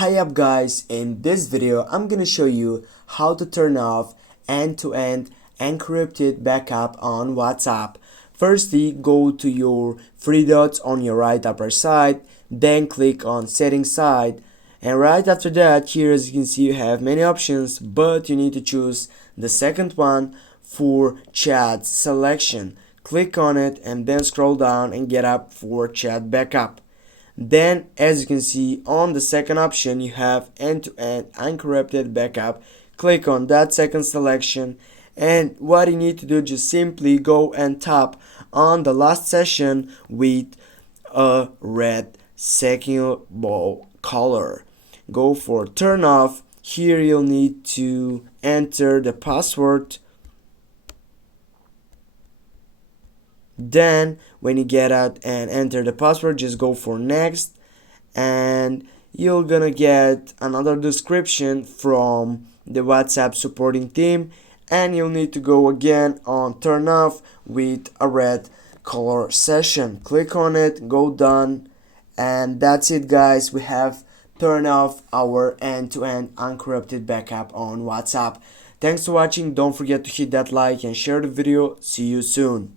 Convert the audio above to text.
Hi up guys, in this video I'm gonna show you how to turn off end-to-end encrypted backup on WhatsApp. Firstly, go to your three dots on your right upper side, then click on settings side, and right after that, here as you can see you have many options, but you need to choose the second one for chat selection. Click on it and then scroll down and get up for chat backup. Then as you can see on the second option you have end-to-end encrypted backup. Click on that second selection, and what you need to do, just simply go and tap on the last session with a red secular color. Go for turn off. Here you'll need to enter the password. Then when you get out and enter the password, just go for next, and you're gonna get another description from the WhatsApp supporting team, and you'll need to go again on turn off with a red color session. Click on it, go done, and that's it guys. We have turned off our end-to-end encrypted backup on WhatsApp. Thanks for watching. Don't forget to hit that like and share the video. See you soon.